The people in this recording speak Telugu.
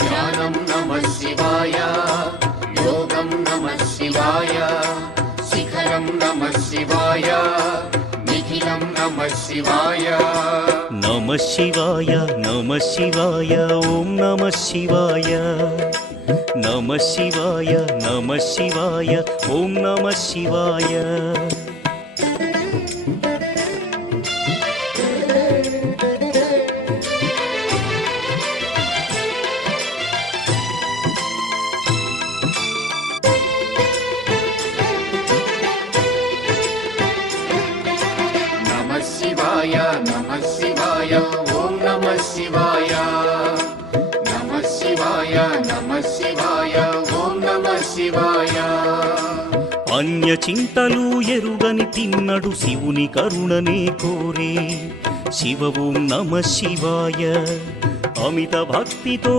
ధ్యానం నమః శివాయ, యోగం నమః శివాయ, శిఖరం నమః శివాయ, నిఖిలం నమః శివాయ. నమః శివాయ నమః శివాయ ఓం నమః శివాయ. నమః శివాయ నమః శివాయ ఓం నమః శివాయ. నమః శివాయ నమః శివాయ ఓం నమః శివాయ. నమః శివాయ నమః శివాయ ఓం నమః శివాయ. అన్య చింతలు ఎరుగని తిన్నడు శివుని కరుణనే కోరే. శివ ఓం నమః శివాయ. అమిత భక్తితో